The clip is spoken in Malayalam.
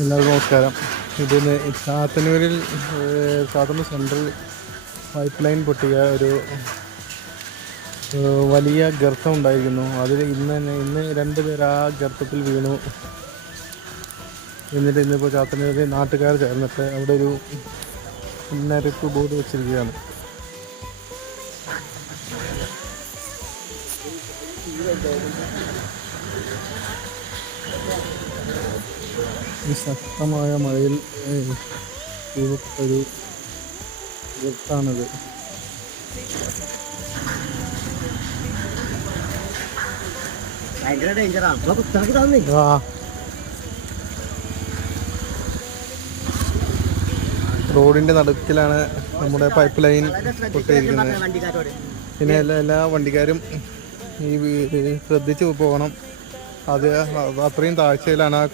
എല്ലാവർക്കും നമസ്കാരം. ഇതിന് ചാത്തന്നൂരിൽ ചാത്തന്നൂർ സെൻട്രൽ പൈപ്പ് ലൈൻ പൊട്ടിയ ഒരു വലിയ ഗർത്തം ഉണ്ടായിരിക്കുന്നു. അതിൽ ഇന്ന് 2 പേർ ആ ഗർത്തത്തിൽ വീണു. എന്നിട്ട് ഇന്നിപ്പോൾ ചാത്തന്നൂരിൽ നാട്ടുകാർ ചേർന്നിട്ട് അവിടെ ഒരു മുന്നറിയിപ്പ് ബോർഡ് വെച്ചിരിക്കുകയാണ്. ഈ ശക്തമായ മഴയിൽ ഒരു ഗർത്താണിത്. റോഡിൻ്റെ നടുക്കിലാണ് നമ്മുടെ പൈപ്പ് ലൈൻ പൊട്ടിയിരിക്കുന്നത്. പിന്നെ എല്ലാ വണ്ടിക്കാരും ഈ ശ്രദ്ധിച്ച് പോകണം. അത് അത്രയും താഴ്ചയിലാണ് ആ